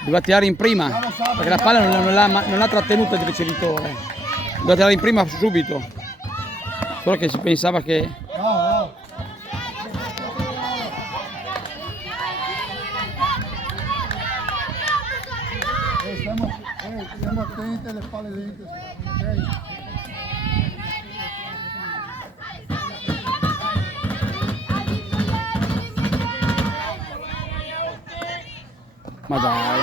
Doveva tirare in prima, perché la palla non l'ha trattenuta il ricevitore. Doveva tirare in prima subito. Solo che si pensava che... No. Stiamo attenti alle palle dentro. Ma dai,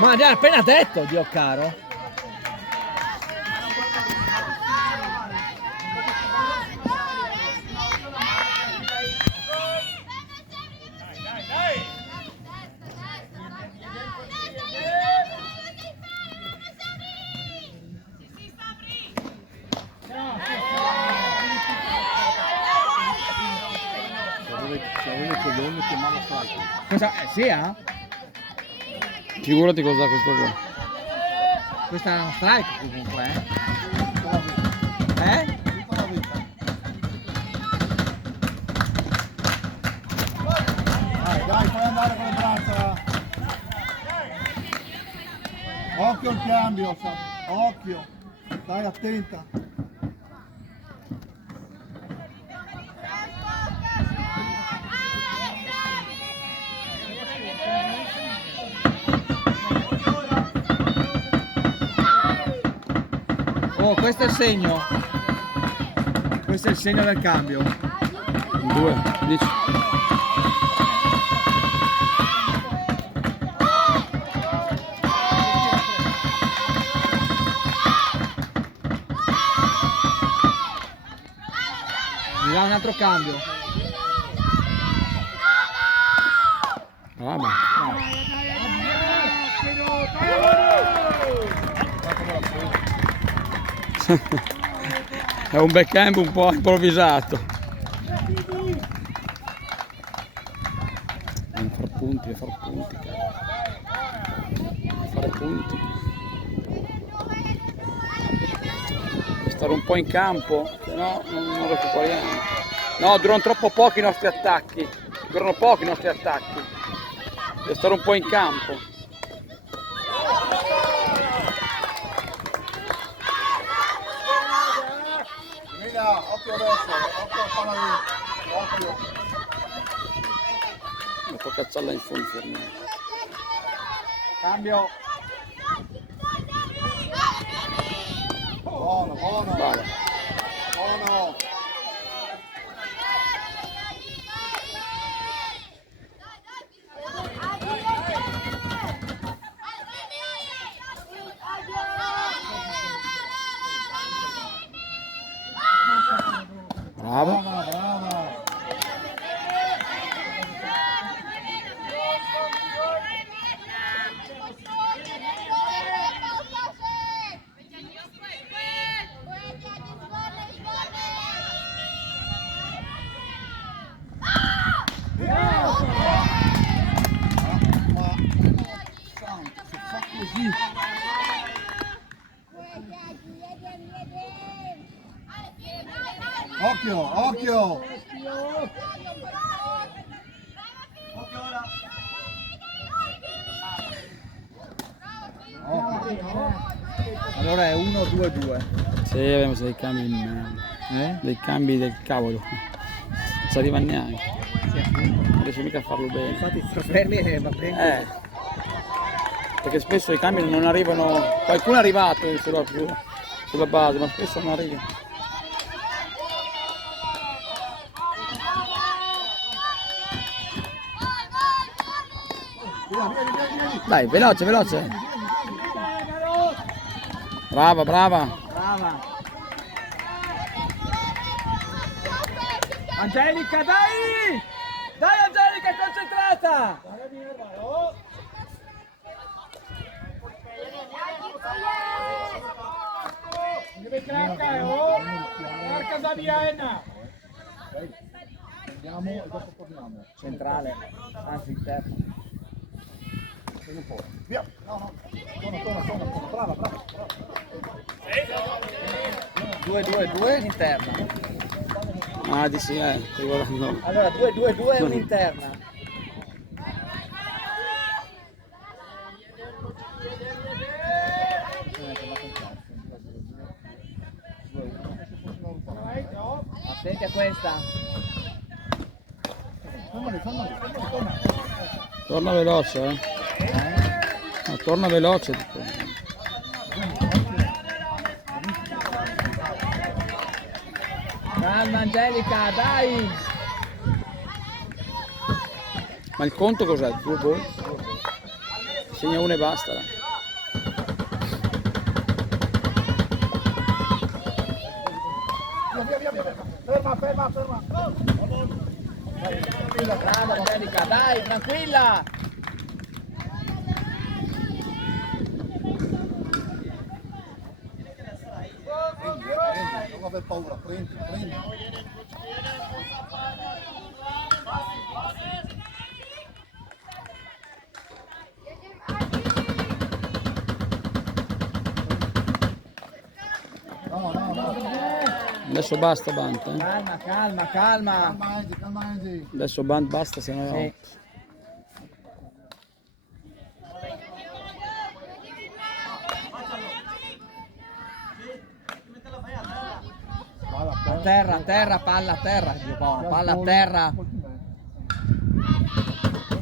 Ma già appena detto, Dio caro. Cosa? Sì, eh? figurati cosa questo qua. Questa è uno strike comunque, eh? Tutta la vita. Dai, puoi andare con le braccia. Occhio al cambio, occhio. Stai attenta. Oh, questo è il segno. Questo è il segno del cambio. 2, 10. Mi dà un altro cambio. Vabbè. È un backhand un po' improvvisato. Far punti, cazzo. Fare punti. Stare un po' in campo, se no non recuperiamo. No, durano troppo pochi i nostri attacchi. Durano pochi i nostri attacchi. Deve stare un po' in campo. Occhio adesso, occhio a palla lì, occhio. Non può cacciarla in fondo, Fermino. Cambio. Buono. Vale. Buono. Bravo. Brava. Se fa così. Occhio. Allora è 1-2-2. Sì, abbiamo dei cambi di merda. Dei cambi del cavolo. Non ci arriva neanche. Non riesce mica a farlo bene. Infatti trasfermi e va bene. Perché spesso i cambi non arrivano. Qualcuno è arrivato sulla base, ma spesso non arriva. Dai, veloce. Brava. Angelica, dai! Dai Angelica, concentrata! Andiamo e dopo torniamo. Centrale, anzi interno. Via. No. Torna. Brava. 2-2-2 l'interna. Ah, di sì, stai guardando. Allora 2-2-2 è un'interna. anche questa. Torna veloce, eh. No, torna veloce. Calma Angelica, dai! Ma il conto cos'è? 2 gol? Segna uno e basta. Ferma. Brava Angelica, dai, tranquilla! Prendi, non aver paura, prendi. No. Adesso basta Bant, eh. Calma. Calma Angie. Adesso Bant basta, se no... Sì. A terra, palla a terra, Dio buono, palla a terra.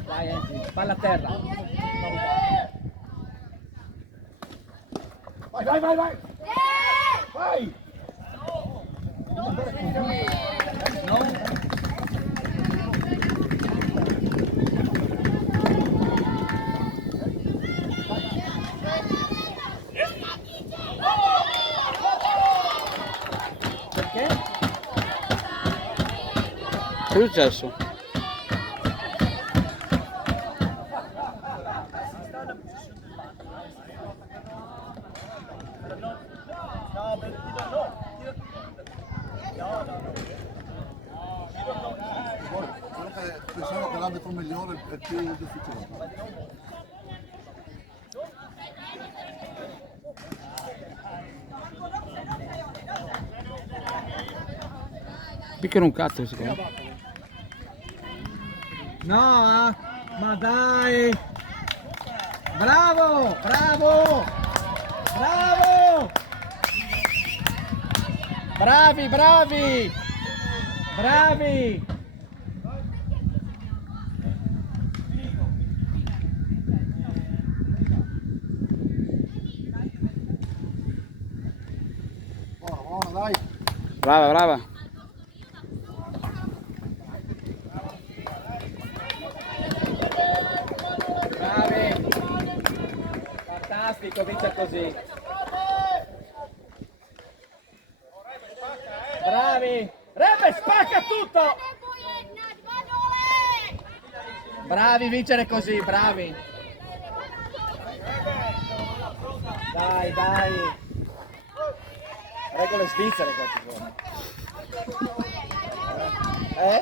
Dai Angie, palla a terra. Vai! Vai! Perché? Che è successo? Pensavo che l'arbitro migliore è più difficile. Picchiano un cazzo secondo me. No, ma dai! Bravo! Bravi! Buona, dai! Brava. Bravi! Fantastico, vince così. Bravi! Rebe, spacca tutto! Bravi, vincere così, bravi! Dai! Regole svizzere qua ci sono.